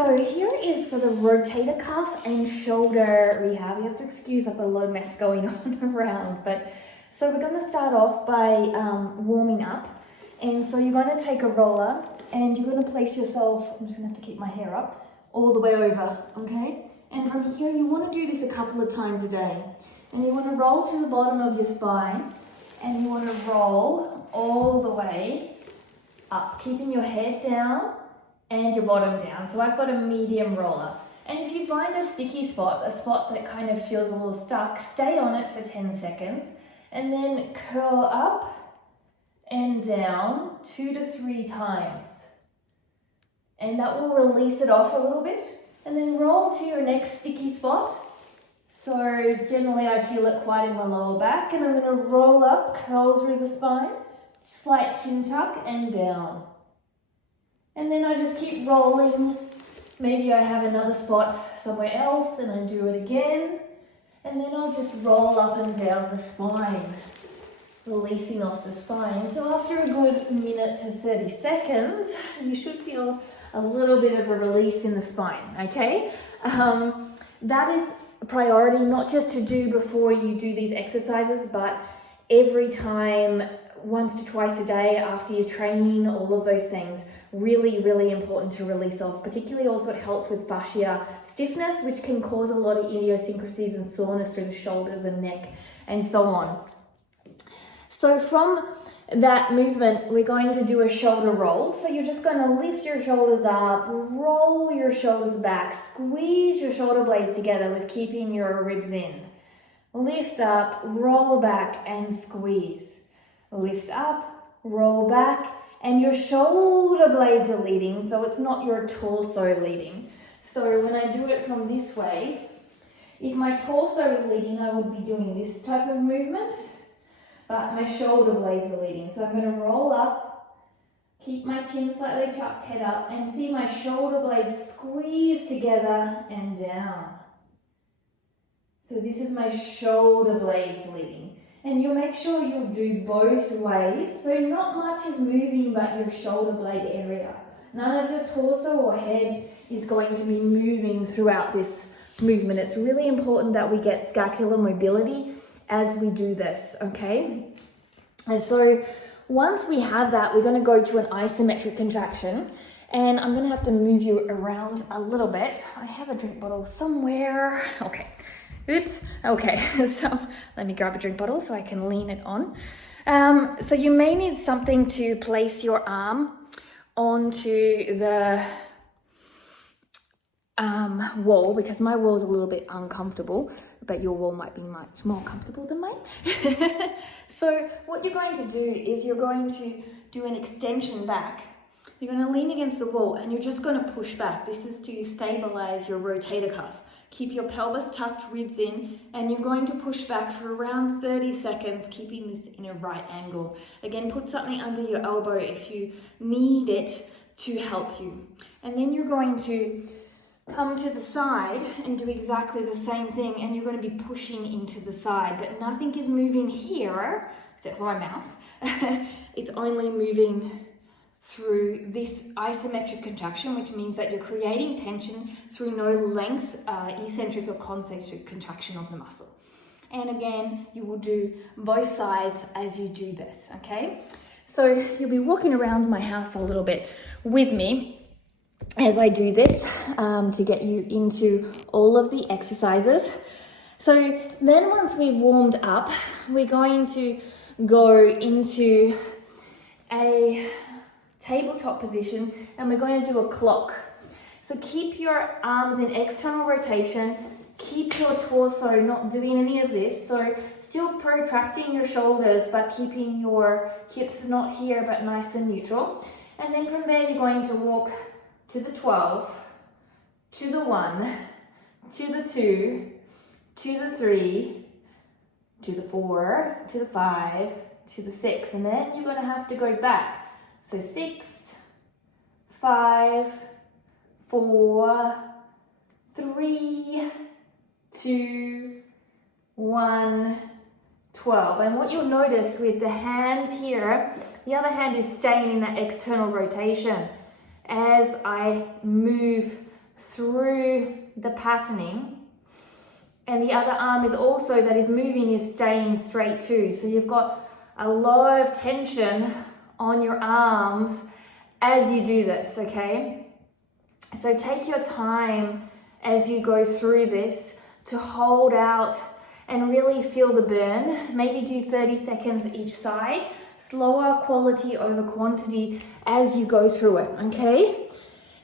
So here is for the rotator cuff and shoulder rehab. You have to excuse like a lot of mess going on around, but so we're going to start off by warming up. And so you're going to take a roller and you're going to place yourself, I'm just going to have to keep my hair up, all the way over, okay? And from here you want to do this a couple of times a day. And you want to roll to the bottom of your spine and you want to roll all the way up, keeping your head down and your bottom down. So I've got a medium roller. And if you find a sticky spot, a spot that kind of feels a little stuck, stay on it for 10 seconds and then curl up and down 2 to 3 times. And that will release it off a little bit. And then roll to your next sticky spot. So generally I feel it quite in my lower back, and I'm going to roll up, curl through the spine, slight chin tuck and down. And then I just keep rolling. Maybe I have another spot somewhere else and I do it again. And then I'll just roll up and down the spine, releasing off the spine. So after a good minute to 30 seconds, you should feel a little bit of a release in the spine, okay? That is a priority, not just to do before you do these exercises, but every time, once to twice a day after your training, all of those things, really, really important to release off. Particularly also it helps with fascia stiffness, which can cause a lot of idiosyncrasies and soreness through the shoulders and neck and so on. So from that movement, we're going to do a shoulder roll. So you're just going to lift your shoulders up, roll your shoulders back, squeeze your shoulder blades together with keeping your ribs in. Lift up, roll back and squeeze. Lift up, roll back, and your shoulder blades are leading, so it's not your torso leading. So when I do it from this way, if my torso is leading, I would be doing this type of movement, but my shoulder blades are leading. So I'm going to roll up, keep my chin slightly tucked, head up, and see my shoulder blades squeeze together and down. So this is my shoulder blades leading. And you'll make sure you'll do both ways. So not much is moving but your shoulder blade area. None of your torso or head is going to be moving throughout this movement. It's really important that we get scapular mobility as we do this, okay? And so once we have that, we're going to go to an isometric contraction. And I'm going to have to move you around a little bit. I have a drink bottle somewhere. Okay. Oops. Okay, so let me grab a drink bottle so I can lean it on. So you may need something to place your arm onto the wall, because my wall is a little bit uncomfortable, but your wall might be much more comfortable than mine. So what you're going to do is you're going to do an extension back. You're going to lean against the wall and you're just going to push back. This is to stabilize your rotator cuff. Keep your pelvis tucked, ribs in, and you're going to push back for around 30 seconds, keeping this in a right angle. Again, put something under your elbow if you need it to help you. And then you're going to come to the side and do exactly the same thing, and you're going to be pushing into the side, but nothing is moving here, except for my mouth. It's only moving through this isometric contraction, which means that you're creating tension through no length, eccentric or concentric contraction of the muscle. And again, you will do both sides as you do this, okay? So you'll be walking around my house a little bit with me as I do this to get you into all of the exercises. So then once we've warmed up, we're going to go into a tabletop position and we're going to do a clock. So keep your arms in external rotation, keep your torso not doing any of this, so still protracting your shoulders but keeping your hips not here but nice and neutral. And then from there you're going to walk to the 12, to the 1, to the 2, to the 3, to the 4, to the 5, to the 6, and then you're going to have to go back. So 6, 5, 4, 3, 2, 1, 12. And what you'll notice with the hand here, the other hand is staying in that external rotation as I move through the patterning. And the other arm is also, that is moving, is staying straight too. So you've got a lot of tension on your arms as you do this, okay? So take your time as you go through this to hold out and really feel the burn. Maybe do 30 seconds each side. Slower quality over quantity as you go through it, okay?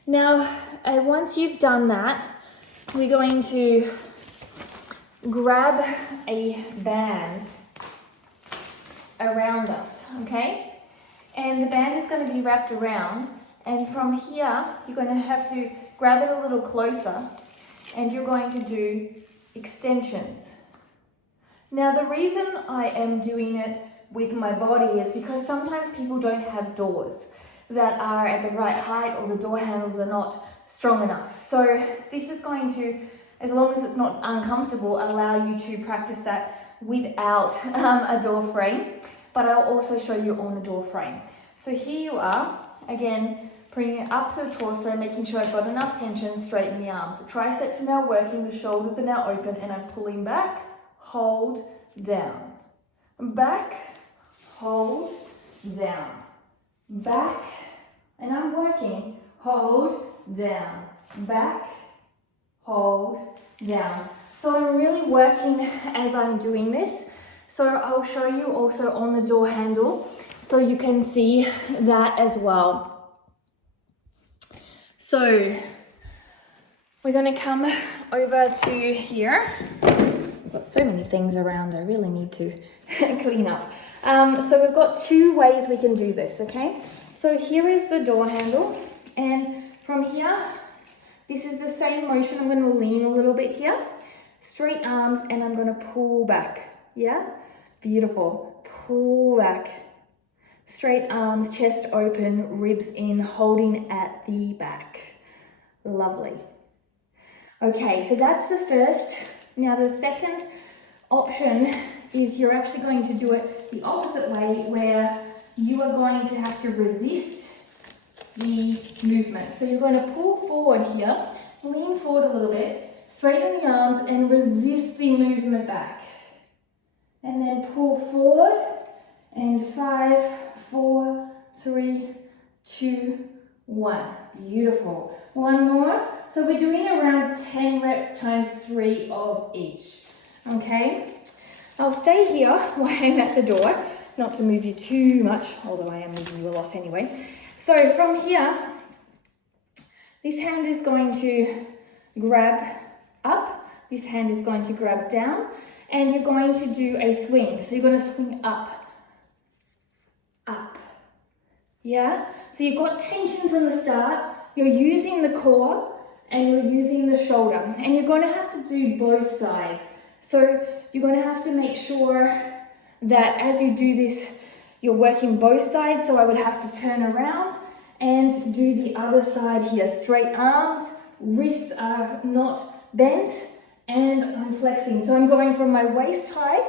Now, once you've done that, we're going to grab a band around us, okay? And the band is going to be wrapped around, and from here, you're going to have to grab it a little closer, and you're going to do extensions. Now, the reason I am doing it with my body is because sometimes people don't have doors that are at the right height, or the door handles are not strong enough. So this is going to, as long as it's not uncomfortable, allow you to practice that without a door frame. But I'll also show you on a door frame. So here you are, again, bringing it up to the torso, making sure I've got enough tension, straighten the arms. The triceps are now working, the shoulders are now open, and I'm pulling back, hold, down. Back, hold, down. Back, and I'm working, hold, down. Back, hold, down. So I'm really working as I'm doing this. So I'll show you also on the door handle so you can see that as well. So we're going to come over to here. I've got so many things around, I really need to clean up. So we've got two ways we can do this, okay? So here is the door handle, and from here, this is the same motion. I'm going to lean a little bit here, straight arms, and I'm going to pull back. Yeah? Beautiful. Pull back. Straight arms, chest open, ribs in, holding at the back. Lovely. Okay, so that's the first. Now the second option is you're actually going to do it the opposite way, where you are going to have to resist the movement. So you're going to pull forward here, lean forward a little bit, straighten the arms, and resist the movement back. And then pull forward, and 5, 4, 3, 2, 1. Beautiful. One more. So we're doing around 10 reps times 3 of each. Okay? I'll stay here while I'm at the door, not to move you too much, although I am moving you a lot anyway. So from here, this hand is going to grab up, this hand is going to grab down, and you're going to do a swing. So you're going to swing up, up. Yeah? So you've got tension from the start, you're using the core, and you're using the shoulder. And you're going to have to do both sides. So you're going to have to make sure that as you do this, you're working both sides. So I would have to turn around and do the other side here. Straight arms, wrists are not bent, and I'm flexing. So I'm going from my waist height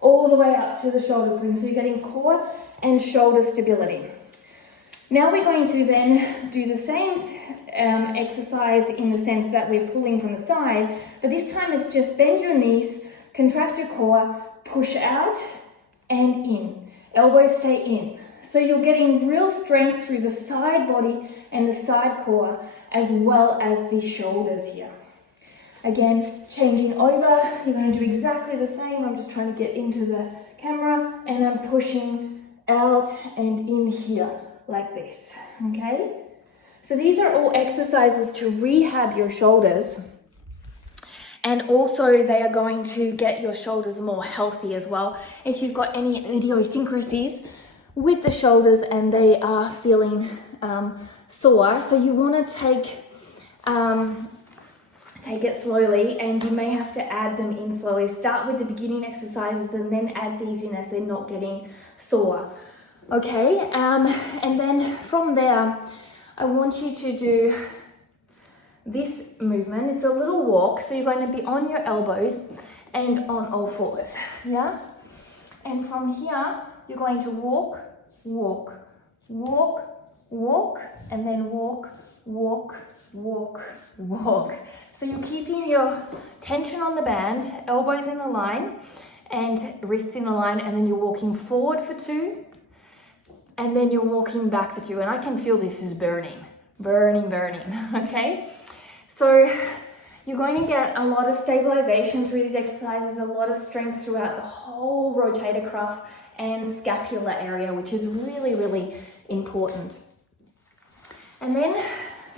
all the way up to the shoulder swing. So you're getting core and shoulder stability. Now we're going to then do the same exercise in the sense that we're pulling from the side, but this time it's just bend your knees, contract your core, push out and in. Elbows stay in. So you're getting real strength through the side body and the side core, as well as the shoulders here. Again, changing over, you're going to do exactly the same. I'm just trying to get into the camera, and I'm pushing out and in here like this, okay? So these are all exercises to rehab your shoulders, and also they are going to get your shoulders more healthy as well. If you've got any idiosyncrasies with the shoulders and they are feeling sore, so you want to take it slowly, and you may have to add them in slowly. Start with the beginning exercises and then add these in as they're not getting sore. Okay, and then from there, I want you to do this movement. It's a little walk, so you're going to be on your elbows and on all fours, yeah? And from here, you're going to walk, walk, walk, walk, and then walk, walk, walk, walk. So you're keeping your tension on the band, elbows in a line and wrists in a line, and then you're walking forward for 2, and then you're walking back for 2. And I can feel this is burning, burning, burning, okay? So you're going to get a lot of stabilization through these exercises, a lot of strength throughout the whole rotator cuff and scapular area, which is really, really important. And then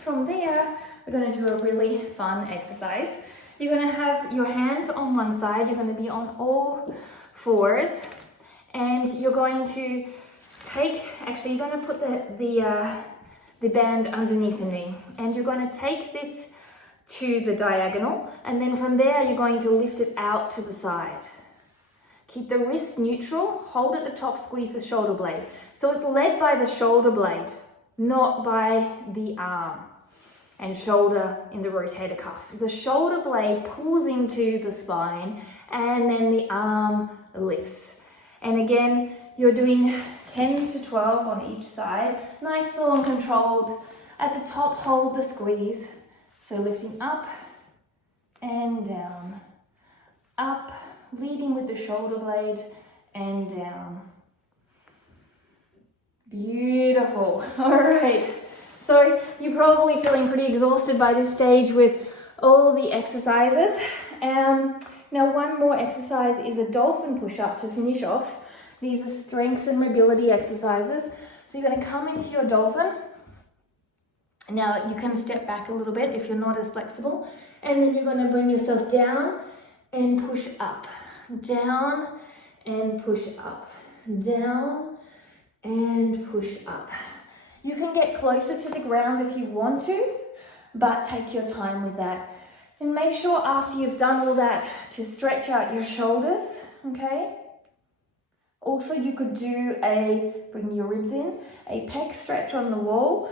from there, we're going to do a really fun exercise. You're going to have your hands on one side, you're going to be on all fours, and you're going to take, actually you're going to put the band underneath the knee, and you're going to take this to the diagonal, and then from there you're going to lift it out to the side. Keep the wrists neutral, hold at the top, squeeze the shoulder blade. So it's led by the shoulder blade, not by the arm and shoulder in the rotator cuff. The shoulder blade pulls into the spine and then the arm lifts. And again, you're doing 10 to 12 on each side. Nice, slow and controlled. At the top, hold the squeeze. So lifting up and down. Up, leading with the shoulder blade and down. Beautiful. All right. So you're probably feeling pretty exhausted by this stage with all the exercises. Now one more exercise is a dolphin push-up to finish off. These are strength and mobility exercises. So you're going to come into your dolphin. Now you can step back a little bit if you're not as flexible. And then you're going to bring yourself down and push up. Down and push up. Down and push up. You can get closer to the ground if you want to, but take your time with that. And make sure after you've done all that to stretch out your shoulders, okay? Also, you could do bring your ribs in, a pec stretch on the wall,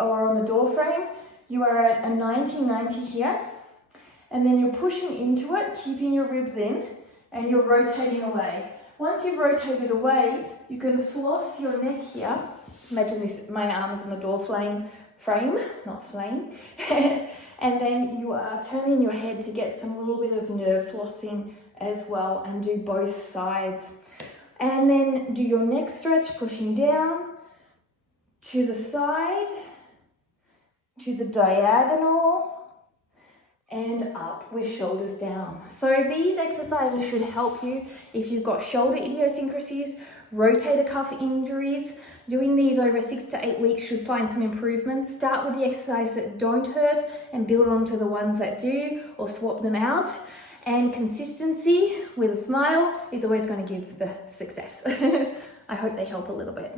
or on the door frame. You are at a 90-90 here, and then you're pushing into it, keeping your ribs in, and you're rotating away. Once you've rotated away, you can floss your neck here. Imagine this, my arm is on the door frame, not flame. And then you are turning your head to get some little bit of nerve flossing as well, and do both sides. And then do your neck stretch, pushing down to the side, to the diagonal, and up with shoulders down. So these exercises should help you if you've got shoulder idiosyncrasies, rotator cuff injuries. Doing these over 6 to 8 weeks should find some improvements. Start with the exercises that don't hurt and build on to the ones that do, or swap them out. And consistency with a smile is always going to give the success. I hope they help a little bit.